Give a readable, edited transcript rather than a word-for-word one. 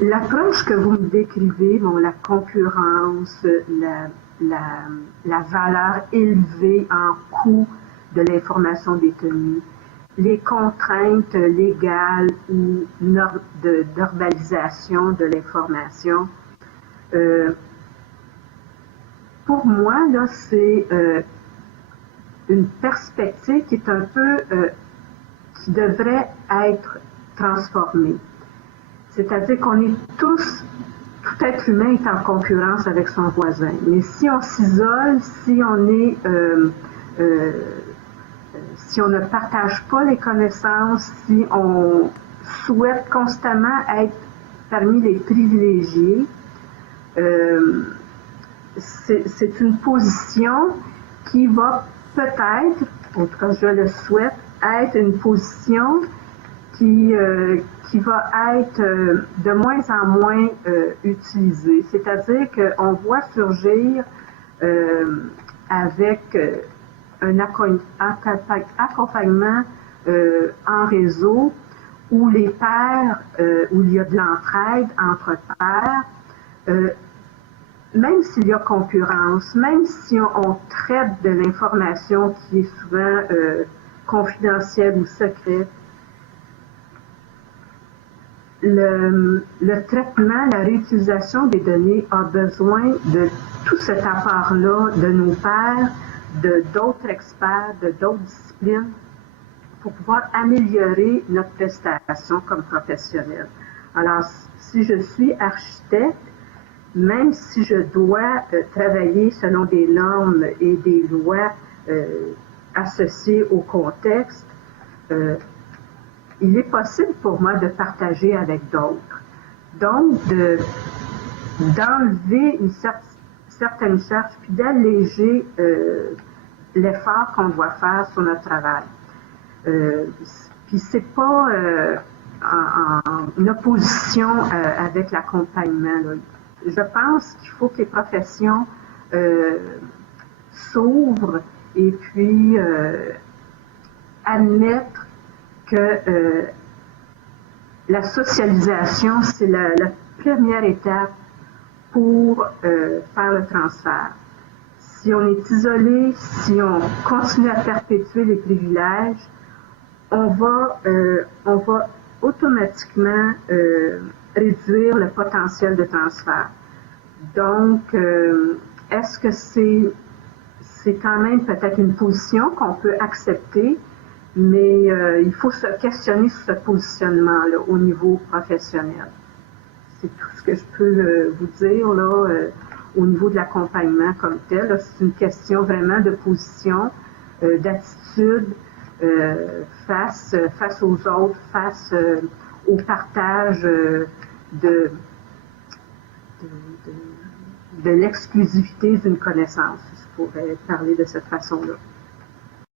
L'approche que vous me décrivez, bon, la concurrence, la valeur élevée en coût de l'information détenue, les contraintes légales ou d'urbanisation de l'information, pour moi, là, c'est une perspective qui est un peu, qui devrait être transformée. C'est-à-dire qu'on est tous, tout être humain est en concurrence avec son voisin. Mais si on s'isole, si on ne partage pas les connaissances, si on souhaite constamment être parmi les privilégiés, c'est une position qui va peut-être, en tout cas je le souhaite, être une position qui va être de moins en moins utilisée. C'est-à-dire qu'on voit surgir avec un accompagnement en réseau où les pairs, où il y a de l'entraide entre pairs, même s'il y a concurrence, même si on traite de l'information qui est souvent confidentielle ou secrète, le traitement, la réutilisation des données a besoin de tout cet apport-là de nos pairs, d'autres experts, d'autres disciplines, pour pouvoir améliorer notre prestation comme professionnel. Alors, si je suis architecte, même si je dois travailler selon des normes et des lois associées au contexte, il est possible pour moi de partager avec d'autres. Donc, d'enlever une certaine charge, puis d'alléger l'effort qu'on doit faire sur notre travail. Puis c'est pas en opposition avec l'accompagnement, là. Je pense qu'il faut que les professions s'ouvrent et puis admettre que la socialisation, c'est la première étape pour faire le transfert. Si on est isolé, si on continue à perpétuer les privilèges, on va automatiquement réduire le potentiel de transfert. Donc, est-ce que c'est quand même peut-être une position qu'on peut accepter, mais il faut se questionner sur ce positionnement-là au niveau professionnel. C'est tout ce que je peux vous dire là au niveau de l'accompagnement comme tel. C'est une question vraiment de position, d'attitude face aux autres, face au partage de l'exclusivité d'une connaissance. Je pourrais parler de cette façon-là.